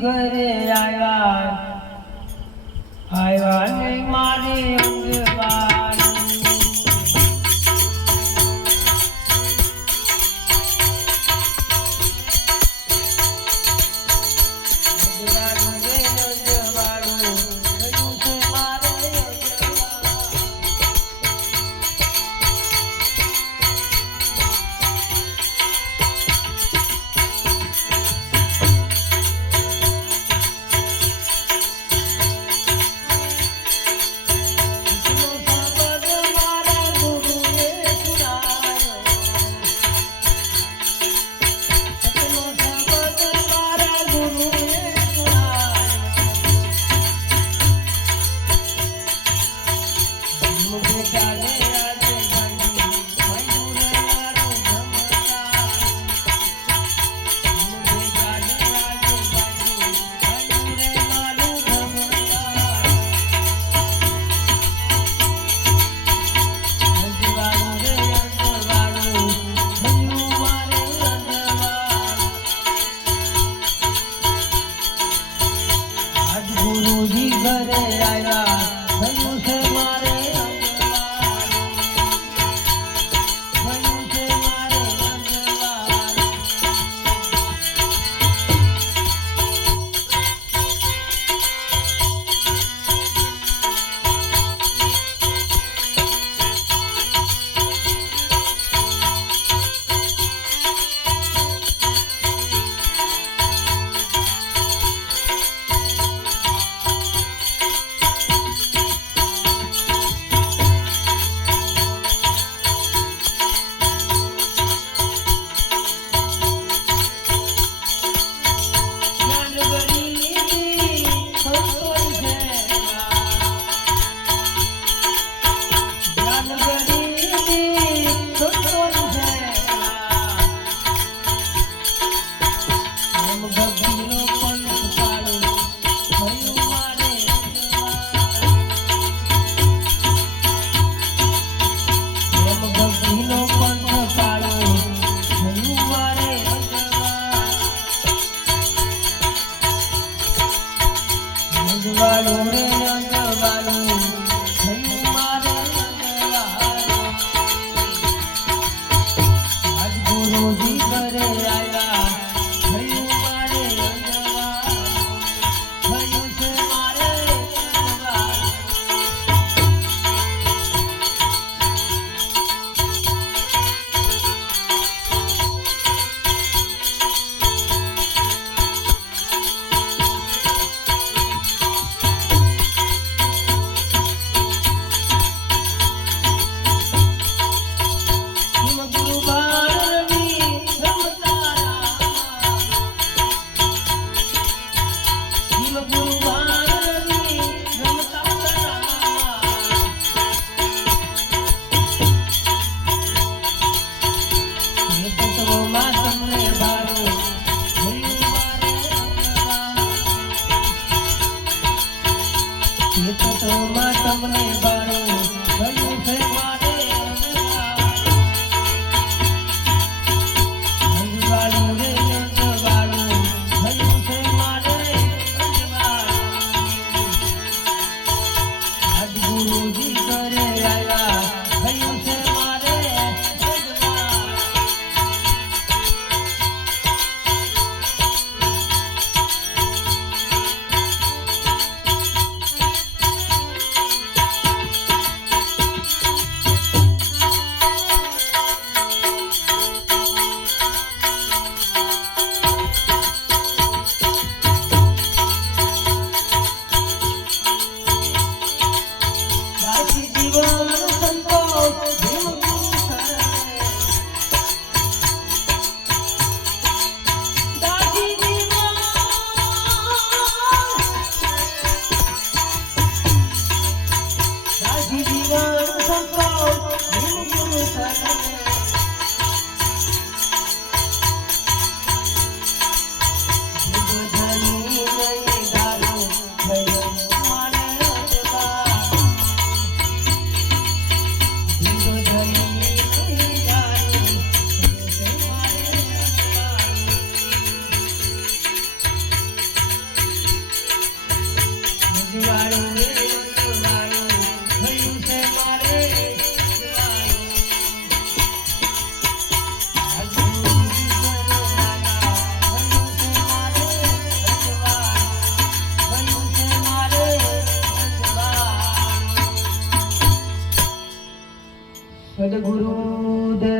ઘરે આવ્યા આવ્યા ને મારી અંગવાણી અંજવાળું I ઝુંઝવાળું માં તમને બાળો सद्गुरुदेव